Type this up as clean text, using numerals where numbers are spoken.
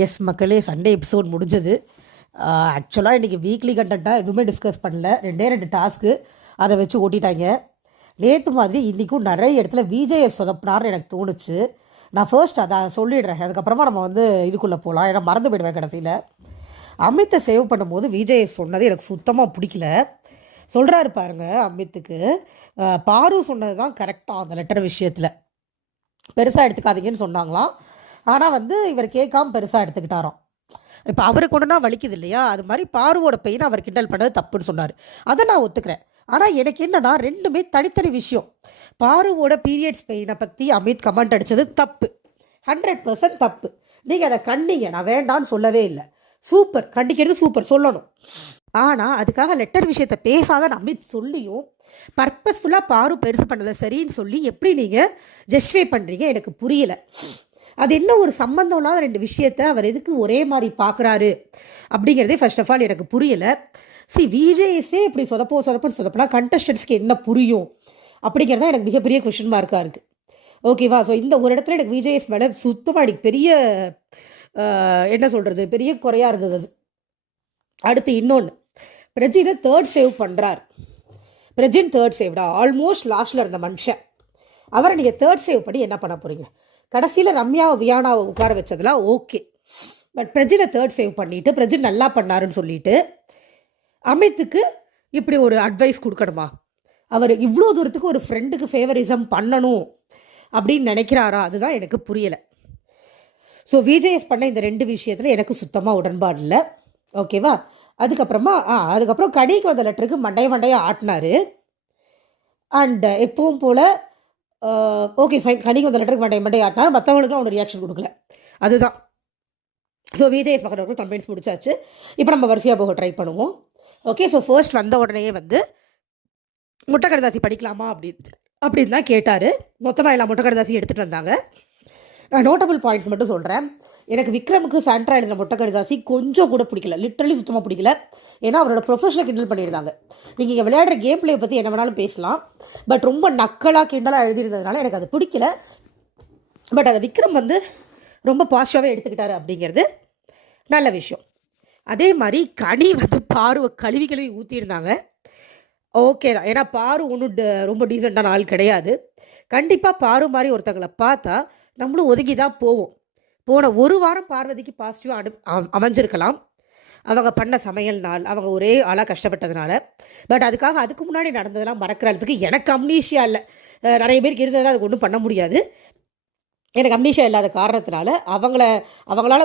S மக்களே, Sunday episode முடிஞ்சது. ஆக்சுவலாக இன்றைக்கி வீக்லி கண்டென்ட்டாக எதுவுமே டிஸ்கஸ் பண்ணல. ரெண்டு டாஸ்க்கு அதை வச்சு ஓட்டிட்டாங்க. நேற்று மாதிரி இன்றைக்கும் நிறைய இடத்துல விஜேஎஸ் சொதப்பினார்னு எனக்கு தோணுச்சு. நான் ஃபர்ஸ்ட் அதை சொல்லிடுறேன், அதுக்கப்புறமா நம்ம இதுக்குள்ளே போகலாம். ஏன்னா மறந்து போயிடுவேன் கடைசியில். அமித்தை சேவ் பண்ணும்போது விஜேஎஸ் சொன்னது எனக்கு சுத்தமாக பிடிக்கல. சொல்கிறாரு பாருங்க, அமித்துக்கு பாரு சொன்னது தான் கரெக்டாக அந்த லெட்டர் விஷயத்தில். பெருசாக எடுத்துக்காதீங்கன்னு சொன்னாங்களாம். ஆனால் இவர் கேட்காம பெருசாக எடுத்துக்கிட்டாராம். இப்போ அவருக்கு ஒன்றுனா வலிக்குது இல்லையா, அது மாதிரி பாருவோட பெயின் அவர் கிண்டல் பண்ணது தப்புன்னு சொன்னார். அதை நான் ஒத்துக்கிறேன். ஆனால் எனக்கு என்னன்னா ரெண்டுமே தனித்தனி விஷயம். பாருவோட பீரியட்ஸ் பெயினை பற்றி அமித் கமெண்ட் அடித்தது தப்பு, 100% தப்பு. நீங்கள் அதை கண்டிங்க, நான் வேண்டான்னு சொல்லவே இல்லை. சூப்பர், கண்டிக்கிறது சூப்பர், சொல்லணும். ஆனால் அதுக்காக லெட்டர் விஷயத்தை பேசாதான் அமித் சொல்லியும் பர்பஸ்ஃபுல்லாக பாரு பெருசு பண்ணதை சரின்னு சொல்லி எப்படி நீங்கள் ஜஸ்டிஃபை பண்ணுறீங்க எனக்கு புரியலை. அது என்ன ஒரு சம்பந்தம் இல்லாத ரெண்டு விஷயத்தை அவர் எதுக்கு ஒரே மாதிரி பார்க்குறாரு அப்படிங்கிறதே ஃபர்ஸ்ட் ஆஃப் ஆல் எனக்கு புரியலை. விஜேஎஸ்ஸே இப்படி சொதப்புனா கண்டஸ்டன்ஸ்க்கு என்ன புரியும் அப்படிங்கிறத எனக்கு மிகப்பெரிய கொஷின் மார்க்காக இருக்குது. ஓகேவா? ஸோ இந்த ஒரு இடத்துல எனக்கு விஜேஎஸ் மேலே சுத்தமாக எனக்கு பெரிய என்ன சொல்கிறது, பெரிய குறையாக இருந்தது அது. அடுத்து இன்னொன்று, பிரஜினை தேர்ட் சேவ் பண்ணுறார். பிரஜின் தேர்ட் சேவ்டா, ஆல்மோஸ்ட் லாஸ்ட்டில் இருந்த மனுஷன். அவரை நீங்கள் தேர்ட் சேவ் பண்ணி என்ன பண்ண போகிறீங்க? கடைசியில் ரம்யாவை வியானாவை உட்கார வச்சதுலாம் ஓகே, பட் பிரஜினை தேர்ட் சேவ் பண்ணிவிட்டு பிரஜின் நல்லா பண்ணாருன்னு சொல்லிட்டு அமித்துக்கு இப்படி ஒரு அட்வைஸ் கொடுக்கணுமா? அவர் இவ்வளோ தூரத்துக்கு ஒரு ஃப்ரெண்டுக்கு ஃபேவரிசம் பண்ணணும் அப்படின்னு நினைக்கிறாரா? அதுதான் எனக்கு புரியலை. ஸோ விஜேஎஸ் பண்ண இந்த ரெண்டு விஷயத்தில் எனக்கு சுத்தமாக உடன்பாடு இல்லை. ஓகேவா? அதுக்கப்புறம் கனிக்கு வந்த லெட்டருக்கு மண்டையை ஆட்டினார். அண்ட் எப்பவும் போல் ஓகே ஃபைன், கனிக்கு வந்த லெட்டருக்கு மண்டையை ஆட்டினார். மற்றவங்களுக்கும் அவனு ரியாக்ஷன் கொடுக்கல. அதுதான். ஸோ விஜேஎஸ் பக்கத்தில் கம்ப்ளைண்ட்ஸ் முடிச்சாச்சு. இப்போ நம்ம வரிசையாக போக ட்ரை பண்ணுவோம். ஓகே, ஸோ ஃபர்ஸ்ட் வந்த உடனே முட்டை கடுதாசி படிக்கலாமா அப்படின்னு தான் கேட்டார். மொத்தமாக எல்லாம் முட்டை கடுதாசி எடுத்துகிட்டு வந்தாங்க. நான் நோட்டபிள் பாயிண்ட்ஸ் மட்டும் சொல்கிறேன். எனக்கு விக்ரமுக்கு சாண்ட்ரா எழுதின முட்டை கடுதாசி கொஞ்சம் கூட பிடிக்கல, லிட்டரலி சுத்தமாக பிடிக்கல. ஏன்னா அவரோட ப்ரொஃபஷனல் கிண்டல் பண்ணியிருந்தாங்க. நீங்கள் இங்கே விளையாடுற கேம் பிளே பற்றி என்ன வேணாலும் பேசலாம், பட் ரொம்ப நக்கலாக கிண்டலாக எழுதியிருந்ததுனால எனக்கு அது பிடிக்கல. பட் அதை விக்ரம் ரொம்ப பாசிட்டிவாகவே எடுத்துக்கிட்டாரு அப்படிங்கிறது நல்ல விஷயம். அதே மாதிரி கனி பாருவை கழுவி ஊற்றியிருந்தாங்க. ஓகே தான், ஏன்னா பாரு ஒன்றும் ரொம்ப டீசெண்டான ஆள் கிடையாது. கண்டிப்பாக பாரு மாதிரி ஒருத்தங்களை பார்த்தா நம்மளும் ஒதுங்கி தான் போவோம். போன ஒரு வாரம் பார்வதிக்கு பாசிட்டிவாக அமைஞ்சிருக்கலாம், அவங்க பண்ண சமையல் நாள், அவங்க ஒரே ஆளாக கஷ்டப்பட்டதுனால. பட் அதுக்கு முன்னாடி நடந்ததெல்லாம் மறக்கிறதுக்கு எனக்கு அம்னீஷியா இல்லை. நிறைய பேருக்கு இருந்ததுனால அதுக்கு ஒன்றும் பண்ண முடியாது. எனக்கு அம்னீஷியா இல்லாத காரணத்தினால அவங்களால